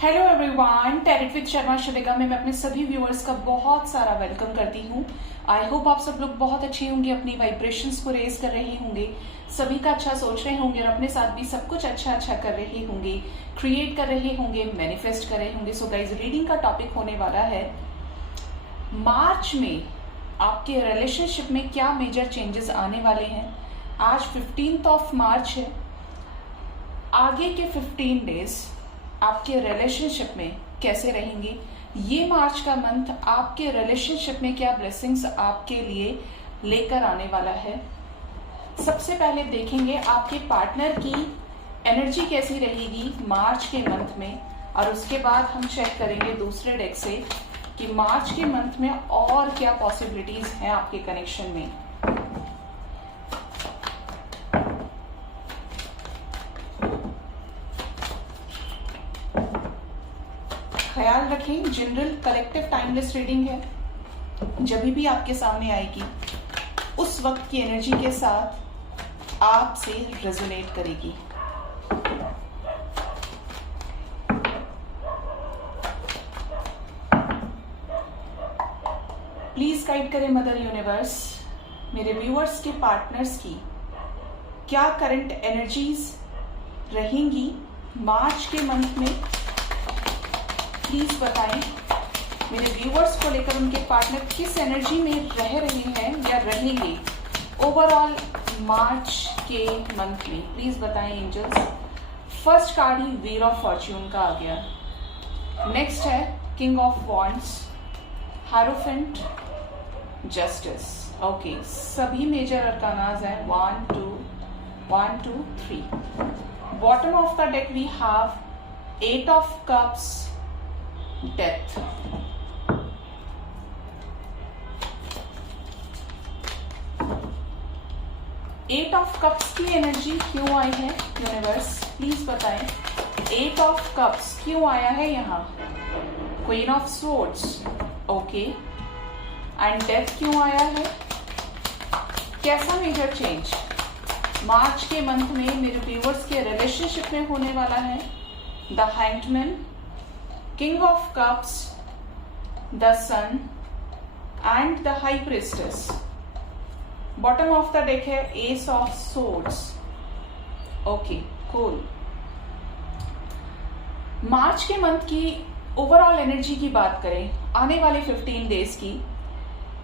Hello everyone, टेरिट with Sharma शिविका में मैं अपने सभी व्यूअर्स का बहुत सारा वेलकम करती हूँ। आई होप आप सब लोग बहुत अच्छे होंगे, अपनी वाइब्रेशंस को रेज कर रहे होंगे, सभी का अच्छा सोच रहे होंगे और अपने साथ भी सब कुछ अच्छा कर रहे होंगे, क्रिएट कर रहे होंगे, मैनिफेस्ट कर रहे होंगे। सो गाइज, रीडिंग का टॉपिक होने वाला है मार्च में आपके रिलेशनशिप में क्या मेजर चेंजेस आने वाले हैं। आज 15th ऑफ मार्च है। आगे के 15 डेज आपके रिलेशनशिप में कैसे रहेंगे, ये मार्च का मंथ आपके रिलेशनशिप में क्या ब्लेसिंग्स आपके लिए लेकर आने वाला है। सबसे पहले देखेंगे आपके पार्टनर की एनर्जी कैसी रहेगी मार्च के मंथ में, और उसके बाद हम चेक करेंगे दूसरे डेक से कि मार्च के मंथ में और क्या पॉसिबिलिटीज हैं आपके कनेक्शन में। ख्याल रखें, जनरल कलेक्टिव टाइमलेस रीडिंग है। जब भी आपके सामने आएगी उस वक्त की एनर्जी के साथ आपसे रेजोनेट करेगी। प्लीज गाइड करें मदर यूनिवर्स, मेरे व्यूअर्स के पार्टनर्स की क्या करंट एनर्जीज रहेंगी मार्च के मंथ में। प्लीज बताएं मेरे व्यूअर्स को लेकर उनके पार्टनर किस एनर्जी में रह रहे हैं या रहेंगे ओवरऑल मार्च के मंथ में। प्लीज बताएं एंजल्स। फर्स्ट कार्ड ही व्हील ऑफ फॉर्च्यून का आ गया। नेक्स्ट है king of wands, hierophant, justice. Okay, सभी मेजर अरकानाज हैं 1 2 3। Bottom of the deck we have 8 of cups, death. Eight of cups की एनर्जी क्यों आई है यूनिवर्स, प्लीज बताएं। 8 ऑफ कप्स क्यों आया है यहाँ। Queen of swords, okay, and death क्यों आया है। कैसा मेजर चेंज मार्च के मंथ में मेरे व्यूअर्स के रिलेशनशिप में होने वाला है। The hanged, King of Cups, the Sun and the High Priestess. Bottom of the deck है Ace of Swords. Okay, cool. मार्च के मंथ की ओवरऑल एनर्जी की बात करें आने वाले 15 डेज की,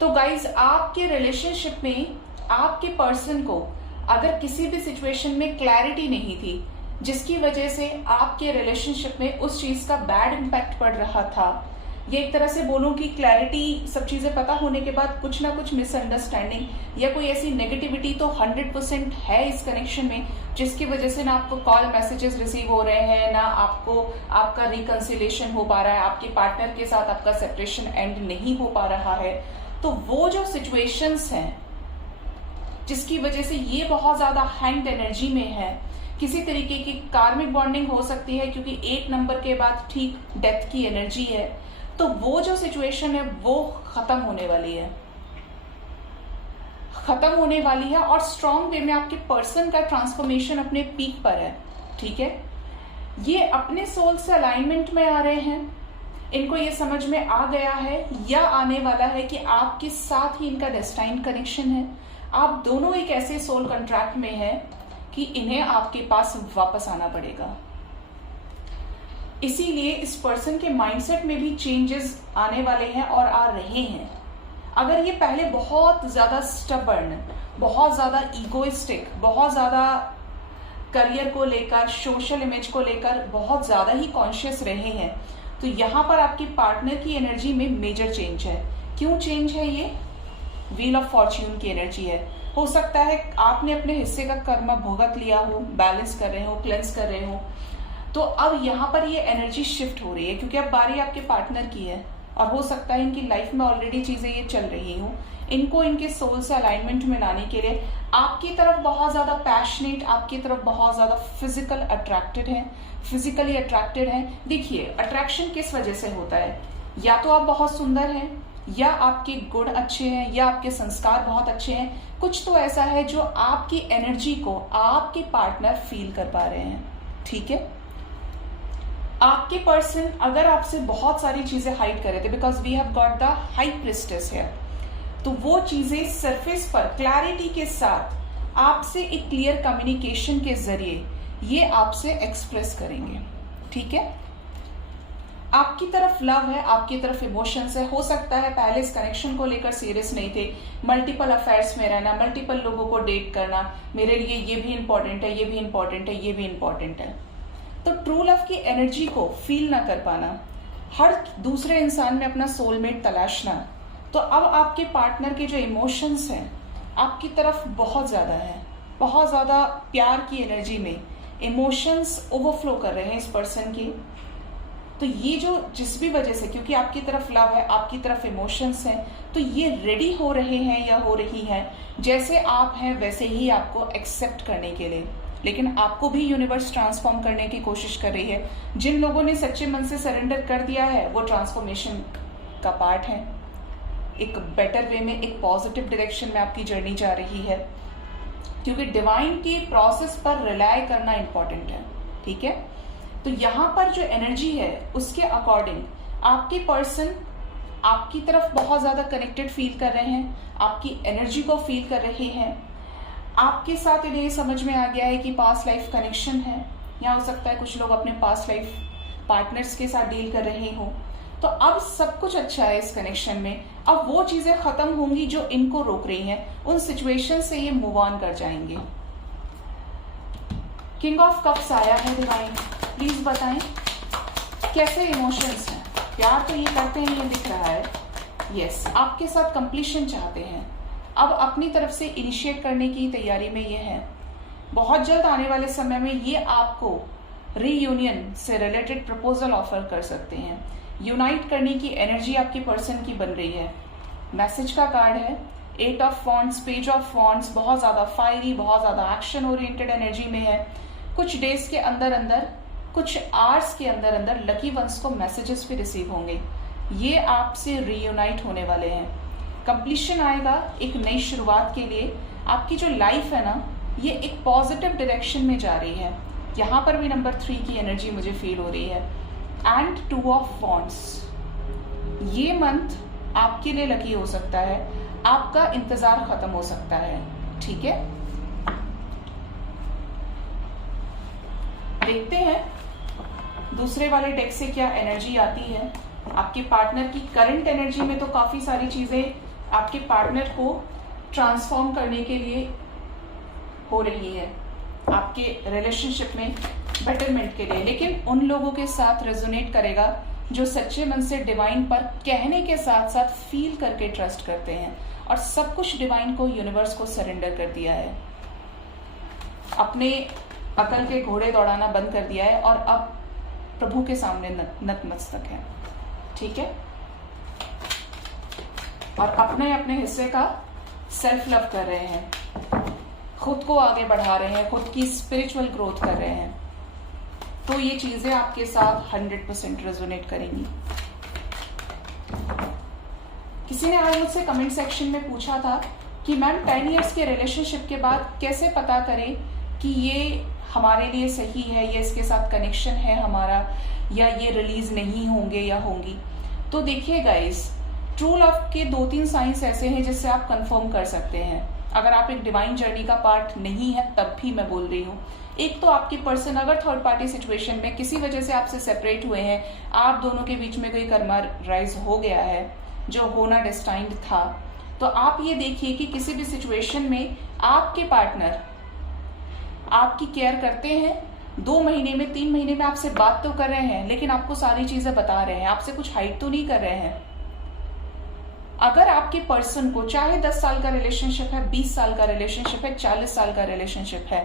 तो गाइज आपके रिलेशनशिप में आपके पर्सन को अगर किसी भी सिचुएशन में क्लैरिटी नहीं थी जिसकी वजह से आपके रिलेशनशिप में उस चीज का बैड इम्पैक्ट पड़ रहा था, ये एक तरह से बोलूं कि क्लैरिटी, सब चीजें पता होने के बाद कुछ ना कुछ मिसअंडरस्टैंडिंग या कोई ऐसी नेगेटिविटी तो 100% है इस कनेक्शन में, जिसकी वजह से ना आपको कॉल मैसेजेस रिसीव हो रहे हैं, ना आपको आपका रिकंसिलेशन हो पा रहा है, आपके पार्टनर के साथ आपका सेपरेशन एंड नहीं हो पा रहा है। तो वो जो सिचुएशंस हैं जिसकी वजह से ये बहुत ज्यादा हैंग्ड एनर्जी में है, किसी तरीके की कार्मिक बॉन्डिंग हो सकती है, क्योंकि 8 नंबर के बाद ठीक डेथ की एनर्जी है। तो वो जो सिचुएशन है वो खत्म होने वाली है, और स्ट्रॉन्ग वे में आपके पर्सन का ट्रांसफॉर्मेशन अपने पीक पर है। ठीक है, ये अपने सोल से अलाइनमेंट में आ रहे हैं, इनको ये समझ में आ गया है या आने वाला है कि आपके साथ ही इनका डेस्टाइन कनेक्शन है। आप दोनों एक ऐसे सोल कॉन्ट्रैक्ट में है कि इन्हें आपके पास वापस आना पड़ेगा। इसीलिए इस पर्सन के माइंडसेट में भी चेंजेस आने वाले हैं और आ रहे हैं। अगर ये पहले बहुत ज्यादा स्टबर्न, बहुत ज्यादा इगोइस्टिक, बहुत ज्यादा करियर को लेकर, सोशल इमेज को लेकर बहुत ज्यादा ही कॉन्शियस रहे हैं, तो यहाँ पर आपके पार्टनर की एनर्जी में मेजर चेंज है। क्यों चेंज है ये? व्हील ऑफ फॉर्च्यून की एनर्जी है। हो सकता है आपने अपने हिस्से का कर्म भुगत लिया हो, बैलेंस कर रहे हो, क्लेंस कर रहे हो, तो अब यहाँ पर ये एनर्जी शिफ्ट हो रही है, क्योंकि अब बारी आपके पार्टनर की है और हो सकता है इनकी लाइफ में ऑलरेडी चीजें ये चल रही हो। इनको इनके सोल से अलाइनमेंट में लाने के लिए आपकी तरफ बहुत ज्यादा पैशनेट, आपकी तरफ बहुत ज्यादा फिजिकली अट्रैक्टेड है। देखिए, अट्रैक्शन किस वजह से होता है? या तो आप बहुत सुंदर हैं, या आपके गुण अच्छे हैं, या आपके संस्कार बहुत अच्छे हैं। कुछ तो ऐसा है जो आपकी एनर्जी को आपके पार्टनर फील कर पा रहे हैं। ठीक है, आपके पर्सन अगर आपसे बहुत सारी चीजें हाइड कर रहे थे, because we have got the high priestess here, तो वो चीजें सरफेस पर क्लैरिटी के साथ आपसे एक क्लियर कम्युनिकेशन के जरिए ये आपसे एक्सप्रेस करेंगे। ठीक है, आपकी तरफ लव है, आपकी तरफ इमोशंस है। हो सकता है पहले इस कनेक्शन को लेकर सीरियस नहीं थे, मल्टीपल अफेयर्स में रहना, मल्टीपल लोगों को डेट करना, मेरे लिए ये भी इंपॉर्टेंट है, ये भी इंपॉर्टेंट है, ये भी इंपॉर्टेंट है। तो ट्रू लव की एनर्जी को फील ना कर पाना, हर दूसरे इंसान में अपना सोलमेट तलाशना, तो अब आपके पार्टनर के जो इमोशंस हैं आपकी तरफ बहुत ज़्यादा है, बहुत ज़्यादा प्यार की एनर्जी में इमोशंस ओवरफ्लो कर रहे हैं इस पर्सन के। तो ये जो जिस भी वजह से, क्योंकि आपकी तरफ लव है, आपकी तरफ इमोशंस हैं, तो ये रेडी हो रहे हैं या हो रही हैं जैसे आप हैं वैसे ही आपको एक्सेप्ट करने के लिए। लेकिन आपको भी यूनिवर्स ट्रांसफॉर्म करने की कोशिश कर रही है। जिन लोगों ने सच्चे मन से सरेंडर कर दिया है वो ट्रांसफॉर्मेशन का पार्ट है, एक बेटर वे में, एक पॉजिटिव डायरेक्शन में आपकी जर्नी जा रही है, क्योंकि डिवाइन की प्रोसेस पर रिलाय करना इंपॉर्टेंट है। ठीक है, तो यहां पर जो एनर्जी है उसके अकॉर्डिंग आपके पर्सन आपकी तरफ बहुत ज्यादा कनेक्टेड फील कर रहे हैं, आपकी एनर्जी को फील कर रहे हैं। आपके साथ इन्हें समझ में आ गया है कि पास्ट लाइफ कनेक्शन है, या हो सकता है कुछ लोग अपने पास्ट लाइफ पार्टनर्स के साथ डील कर रहे हो। तो अब सब कुछ अच्छा है इस कनेक्शन में। अब वो चीजें खत्म होंगी जो इनको रोक रही हैं, उन सिचुएशन से ये मूव ऑन कर जाएंगे। किंग ऑफ कप्स आया है डिवाइन, प्लीज बताएं कैसे इमोशंस हैं। प्यार तो ये करते हैं, ये दिख रहा है। यस, आपके साथ कंप्लीशन चाहते हैं, अब अपनी तरफ से इनिशिएट करने की तैयारी में ये है। बहुत जल्द आने वाले समय में ये आपको रीयूनियन से रिलेटेड प्रपोजल ऑफर कर सकते हैं। यूनाइट करने की एनर्जी आपके पर्सन की बन रही है। मैसेज का कार्ड है, 8 of wands, page of wands, बहुत ज्यादा फायरी, बहुत ज्यादा एक्शन ओरिएंटेड एनर्जी में है। कुछ डेज के अंदर अंदर, कुछ आवर्स के अंदर अंदर लकी वंस को मैसेजेस भी रिसीव होंगे। ये आपसे रीयूनाइट होने वाले हैं। कंप्लीशन आएगा एक नई शुरुआत के लिए। आपकी जो लाइफ है ना, ये एक पॉजिटिव डायरेक्शन में जा रही है। यहाँ पर भी नंबर 3 की एनर्जी मुझे फील हो रही है, एंड 2 ऑफ वॉन्ड्स। ये मंथ आपके लिए लकी हो सकता है, आपका इंतजार खत्म हो सकता है। ठीक है, देखते हैं दूसरे वाले डेक से क्या एनर्जी आती है। आपके पार्टनर की करंट एनर्जी में तो काफी सारी चीजें आपके पार्टनर को ट्रांसफॉर्म करने के लिए हो रही है, आपके रिलेशनशिप में बेटरमेंट के लिए। लेकिन उन लोगों के साथ रेजोनेट करेगा जो सच्चे मन से डिवाइन पर कहने के साथ साथ फील करके ट्रस्ट करते हैं और सब कुछ डिवाइन को, यूनिवर्स को सरेंडर कर दिया है, अपने अकल के घोड़े दौड़ाना बंद कर दिया है और अब प्रभु के सामने नतमस्तक है। ठीक है, और अपने अपने हिस्से का सेल्फ लव कर रहे हैं, खुद को आगे बढ़ा रहे हैं, खुद की स्पिरिचुअल ग्रोथ कर रहे हैं। तो ये चीजें आपके साथ 100% रेजोनेट करेंगी। किसी ने आज मुझसे कमेंट सेक्शन में पूछा था कि मैम 10 इयर्स के रिलेशनशिप के बाद कैसे पता करें कि ये हमारे लिए सही है, ये इसके साथ कनेक्शन है हमारा, या ये रिलीज नहीं होंगे या होंगी। तो देखिए गाइस, ट्रू लव के 2-3 साइंस ऐसे हैं जिससे आप कंफर्म कर सकते हैं। अगर आप एक डिवाइन जर्नी का पार्ट नहीं है तब भी मैं बोल रही हूँ। एक तो आपकी पर्सन अगर थर्ड पार्टी सिचुएशन में किसी वजह से आपसे सेपरेट हुए हैं, आप दोनों के बीच में कोई कर्मा राइज हो गया है जो होना डेस्टाइन्ड था, तो आप ये देखिए कि किसी भी सिचुएशन में आपके पार्टनर आपकी केयर करते हैं। 2 महीने में, 3 महीने में आपसे बात तो कर रहे हैं, लेकिन आपको सारी चीजें बता रहे हैं, आपसे कुछ हाइड तो नहीं कर रहे हैं। अगर आपके पर्सन को चाहे 10 साल का रिलेशनशिप है, 20 साल का रिलेशनशिप है, 40 साल का रिलेशनशिप है,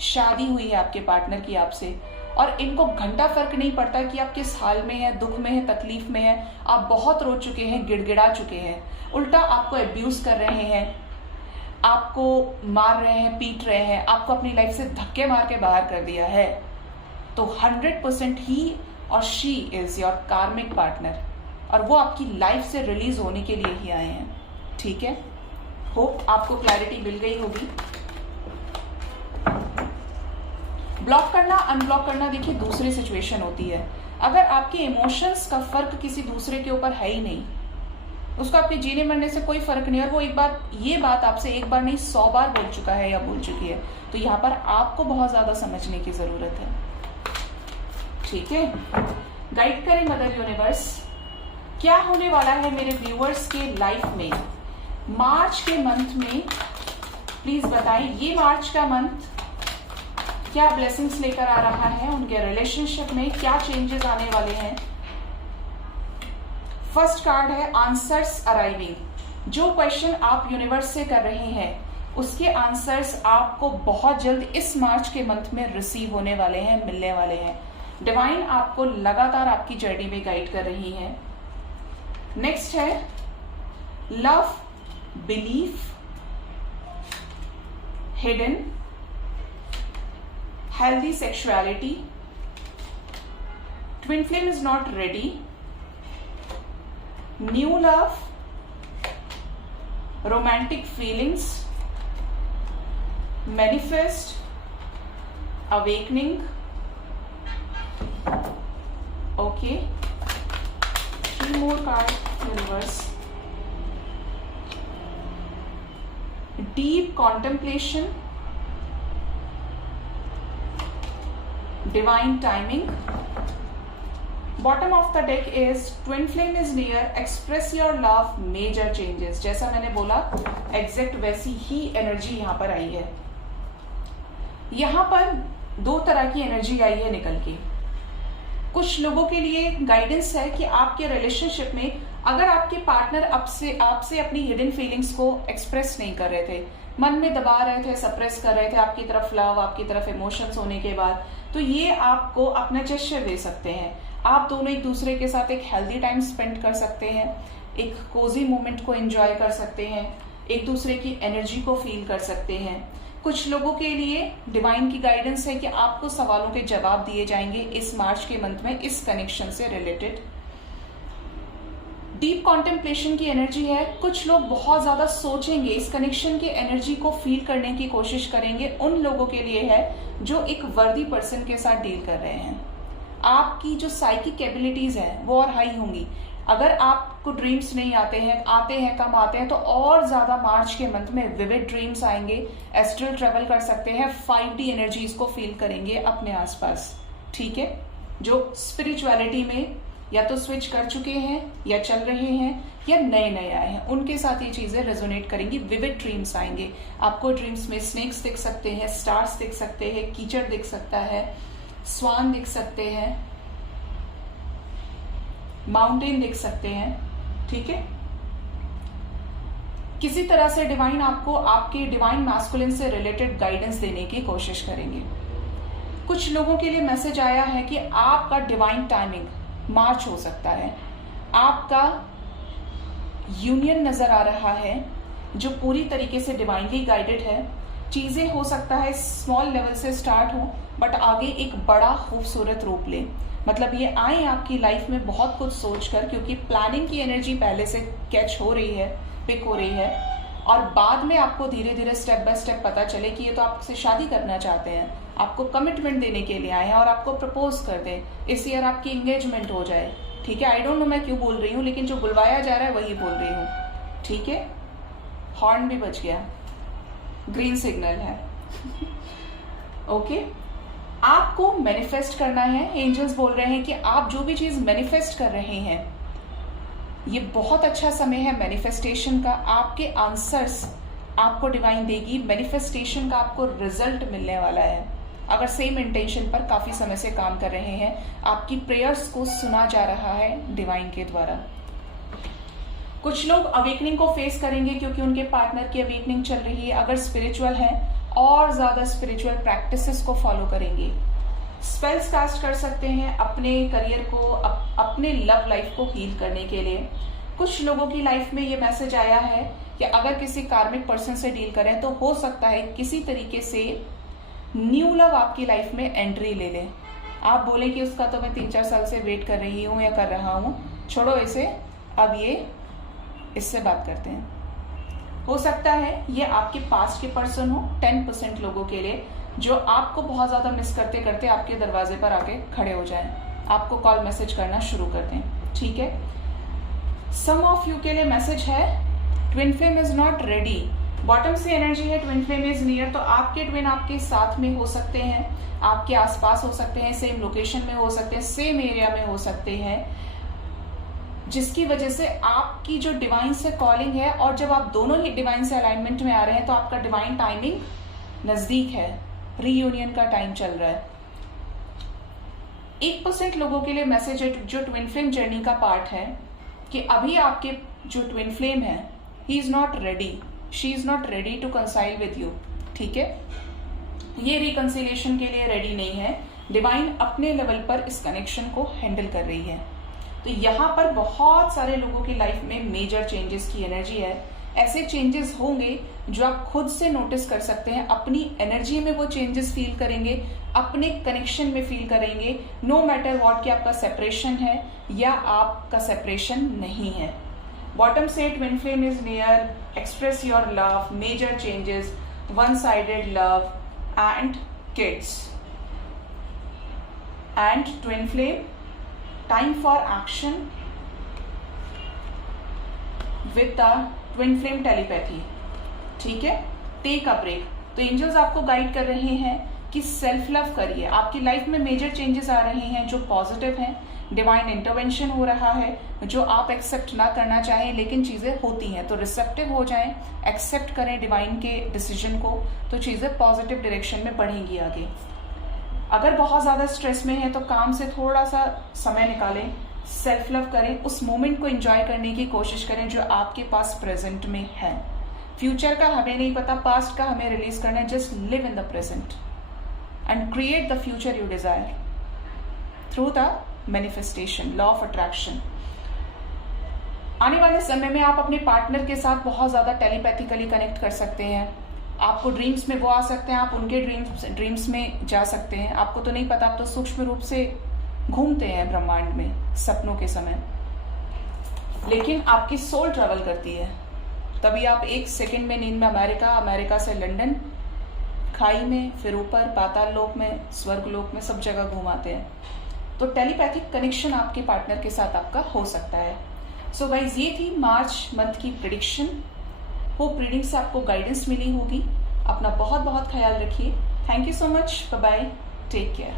शादी हुई है आपके पार्टनर की आपसे, और इनको घंटा फर्क नहीं पड़ता कि आप किस हाल में है, दुख में है, तकलीफ में है, आप बहुत रो चुके हैं, गिड़गिड़ा चुके हैं, उल्टा आपको अब्यूज कर रहे हैं, आपको मार रहे हैं, पीट रहे हैं, आपको अपनी लाइफ से धक्के मार के बाहर कर दिया है, तो 100% ही और शी इज योर कार्मिक पार्टनर, और वो आपकी लाइफ से रिलीज होने के लिए ही आए हैं। ठीक है, होप आपको क्लैरिटी मिल गई होगी। ब्लॉक करना, अनब्लॉक करना देखिए दूसरी सिचुएशन होती है। अगर आपके इमोशंस का फर्क किसी दूसरे के ऊपर है ही नहीं, उसको आपके जीने मरने से कोई फर्क नहीं, और वो ये बात आपसे एक बार नहीं 100 बार बोल चुका है या बोल चुकी है, तो यहाँ पर आपको बहुत ज्यादा समझने की जरूरत है। ठीक है, गाइड करें मदर यूनिवर्स, क्या होने वाला है मेरे व्यूअर्स के लाइफ में मार्च के मंथ में। प्लीज बताएं, ये मार्च का मंथ क्या ब्लेसिंग्स लेकर आ रहा है, उनके रिलेशनशिप में क्या चेंजेस आने वाले हैं। फर्स्ट कार्ड है आंसर्स अराइविंग। जो क्वेश्चन आप यूनिवर्स से कर रहे हैं उसके आंसर्स आपको बहुत जल्द इस मार्च के मंथ में रिसीव होने वाले हैं, मिलने वाले हैं। डिवाइन आपको लगातार आपकी जर्नी में गाइड कर रही है। नेक्स्ट है love, belief, hidden, healthy sexuality, twin flame is not ready, new love, romantic feelings, manifest, awakening. Okay, 3 more cards universe. Deep contemplation, divine timing. Bottom of the deck is twin flame is near, express your love, major changes. जैसा मैंने बोला exact वैसी ही energy यहाँ पर आई है। यहाँ पर 2 तरह की एनर्जी आई है निकल के। कुछ लोगों के लिए गाइडेंस है कि आपके रिलेशनशिप में अगर आपके पार्टनर आपसे अपनी हिडन फीलिंग्स को एक्सप्रेस नहीं कर रहे थे, मन में दबा रहे थे, सप्रेस कर रहे थे आपकी तरफ लव, आपकी तरफ इमोशंस होने के बाद, तो ये आपको अपना जेस्चर दे सकते हैं। आप दोनों एक दूसरे के साथ एक हेल्दी टाइम स्पेंड कर सकते हैं, एक कोजी मोमेंट को एंजॉय कर सकते हैं, एक दूसरे की एनर्जी को फील कर सकते हैं। कुछ लोगों के लिए डिवाइन की गाइडेंस है कि आपको सवालों के जवाब दिए जाएंगे इस मार्च के मंथ में इस कनेक्शन से रिलेटेड। डीप कॉन्टेम्पलेशन की एनर्जी है। कुछ लोग बहुत ज्यादा सोचेंगे, इस कनेक्शन की एनर्जी को फील करने की कोशिश करेंगे। उन लोगों के लिए है जो एक वर्दी पर्सन के साथ डील कर रहे हैं। आपकी जो साइकिक एबिलिटीज है वो और हाई होंगी। अगर आपको ड्रीम्स नहीं आते हैं कम आते हैं, तो और ज्यादा मार्च के मंथ में विविड ड्रीम्स आएंगे, एस्ट्रल ट्रेवल कर सकते हैं, 5D एनर्जीज को फील करेंगे अपने आसपास। ठीक है, जो स्पिरिचुअलिटी में या तो स्विच कर चुके हैं या चल रहे हैं या नए नए आए हैं, उनके साथ ये चीजें रेजोनेट करेंगी। विविड ड्रीम्स आएंगे आपको। ड्रीम्स में स्नेक्स दिख सकते हैं, स्टार्स दिख सकते हैं, कीचड़ दिख सकता है, स्वान दिख सकते हैं, माउंटेन दिख सकते हैं। ठीक है, किसी तरह से डिवाइन आपको आपके डिवाइन मैस्कुलिन से रिलेटेड गाइडेंस देने की कोशिश करेंगे। कुछ लोगों के लिए मैसेज आया है कि आपका डिवाइन टाइमिंग मार्च हो सकता है। आपका यूनियन नजर आ रहा है जो पूरी तरीके से डिवाइनली गाइडेड है। चीजें हो सकता है स्मॉल लेवल से स्टार्ट हो बट आगे एक बड़ा खूबसूरत रूप ले। मतलब ये आए आपकी लाइफ में बहुत कुछ सोचकर, क्योंकि प्लानिंग की एनर्जी पहले से कैच हो रही है, पिक हो रही है, और बाद में आपको धीरे धीरे स्टेप बाय स्टेप पता चले कि ये तो आपसे शादी करना चाहते हैं, आपको कमिटमेंट देने के लिए आए हैं और आपको प्रपोज कर दें, इस ईयर आपकी एंगेजमेंट हो जाए। ठीक है, आई डोंट नो मैं क्यों बोल रही हूँ, लेकिन जो बुलवाया जा रहा है वही बोल रही हूँ। ठीक है, हॉर्न भी बज गया, ग्रीन सिग्नल है। ओके, आपको मैनिफेस्ट करना है। एंजल्स बोल रहे हैं कि आप जो भी चीज मैनिफेस्ट कर रहे हैं, ये बहुत अच्छा समय है मैनिफेस्टेशन का। आपके आंसर्स आपको डिवाइन देगी, मैनिफेस्टेशन का आपको रिजल्ट मिलने वाला है। अगर सेम इंटेंशन पर काफी समय से काम कर रहे हैं, आपकी प्रेयर्स को सुना जा रहा है डिवाइन के द्वारा। कुछ लोग अवेकनिंग को फेस करेंगे क्योंकि उनके पार्टनर की अवेकनिंग चल रही है। अगर स्पिरिचुअल है, और ज्यादा स्पिरिचुअल प्रैक्टिसेस को फॉलो करेंगे। स्पेल्स कास्ट कर सकते हैं अपने करियर को, अपने लव लाइफ को हील करने के लिए। कुछ लोगों की लाइफ में ये मैसेज आया है कि अगर किसी कार्मिक पर्सन से डील करें तो हो सकता है किसी तरीके से न्यू लव आपकी लाइफ में एंट्री ले ले। आप बोले कि उसका तो मैं 3-4 साल से वेट कर रही हूँ या कर रहा हूँ, छोड़ो इसे, अब ये इससे बात करते हैं। हो सकता है ये आपके पास्ट के पर्सन हो 10% लोगों के लिए, जो आपको बहुत ज्यादा मिस करते करते आपके दरवाजे पर आके खड़े हो जाएं। आपको कॉल मैसेज करना शुरू कर दें। ठीक है, सम ऑफ यू के लिए मैसेज है twin flame is not ready. Bottom से एनर्जी है ट्विन फ्लेम इज नियर, तो आपके ट्विन आपके साथ में हो सकते हैं, आपके आसपास हो सकते हैं, सेम लोकेशन में हो सकते हैं, सेम एरिया में हो सकते हैं, जिसकी वजह से आपकी जो डिवाइन से कॉलिंग है, और जब आप दोनों ही डिवाइन से अलाइनमेंट में आ रहे हैं तो आपका डिवाइन टाइमिंग नजदीक है, रीयूनियन का टाइम चल रहा है। 1% लोगों के लिए मैसेज है जो ट्विन फ्लेम जर्नी का पार्ट है कि अभी आपके जो ट्विन फ्लेम है he is not ready, she is not ready to reconcile with you. ठीक है, ये रिकंसिलिएशन के लिए रेडी नहीं है। डिवाइन अपने लेवल पर इस कनेक्शन को हैंडल कर रही है। तो यहाँ पर बहुत सारे लोगों की लाइफ में मेजर चेंजेस की एनर्जी है। ऐसे चेंजेस होंगे जो आप खुद से नोटिस कर सकते हैं, अपनी एनर्जी में वो चेंजेस फील करेंगे, अपने कनेक्शन में फील करेंगे, नो मैटर व्हाट कि आपका सेपरेशन है या आपका सेपरेशन नहीं है। बॉटम से twin flame is near, express your love, major changes, one sided love and kids and twin flame, time for action with the twin flame telepathy। ठीक है, टेक अ ब्रेक। तो angels आपको guide कर रहे हैं कि self love करिए। आपकी लाइफ में मेजर चेंजेस आ रहे हैं जो पॉजिटिव हैं, डिवाइन इंटरवेंशन हो रहा है जो आप एक्सेप्ट ना करना चाहें लेकिन चीजें होती हैं, तो रिसेप्टिव हो जाएं, एक्सेप्ट करें डिवाइन के डिसीजन को, तो चीजें पॉजिटिव डायरेक्शन में बढ़ेंगी आगे। अगर बहुत ज्यादा स्ट्रेस में है तो काम से थोड़ा सा समय निकालें, सेल्फ लव करें, उस मोमेंट को एंजॉय करने की कोशिश करें जो आपके पास प्रेजेंट में है। फ्यूचर का हमें नहीं पता, पास्ट का हमें रिलीज करना है। Just live in the present and create the future you desire through the manifestation, law of attraction. आने वाले समय में आप अपने पार्टनर के साथ बहुत ज्यादा टेलीपैथिकली कनेक्ट कर सकते हैं। आपको ड्रीम्स में वो आ सकते हैं, आप उनके ड्रीम्स में जा सकते हैं। आपको तो नहीं पता, आप तो सूक्ष्म रूप से घूमते हैं ब्रह्मांड में सपनों के समय, लेकिन आपकी सोल ट्रेवल करती है। तभी आप 1 सेकंड में नींद में अमेरिका से लंदन, खाई में, फिर ऊपर पाताल लोक में, स्वर्ग लोक में, सब जगह घुमाते हैं। तो टेलीपैथिक कनेक्शन आपके पार्टनर के साथ आपका हो सकता है। सो गाइस, ये थी मार्च मंथ की प्रेडिक्शन। होप रीडिंग से आपको गाइडेंस मिली होगी। अपना बहुत बहुत ख्याल रखिए। Thank you so much, bye bye, take care.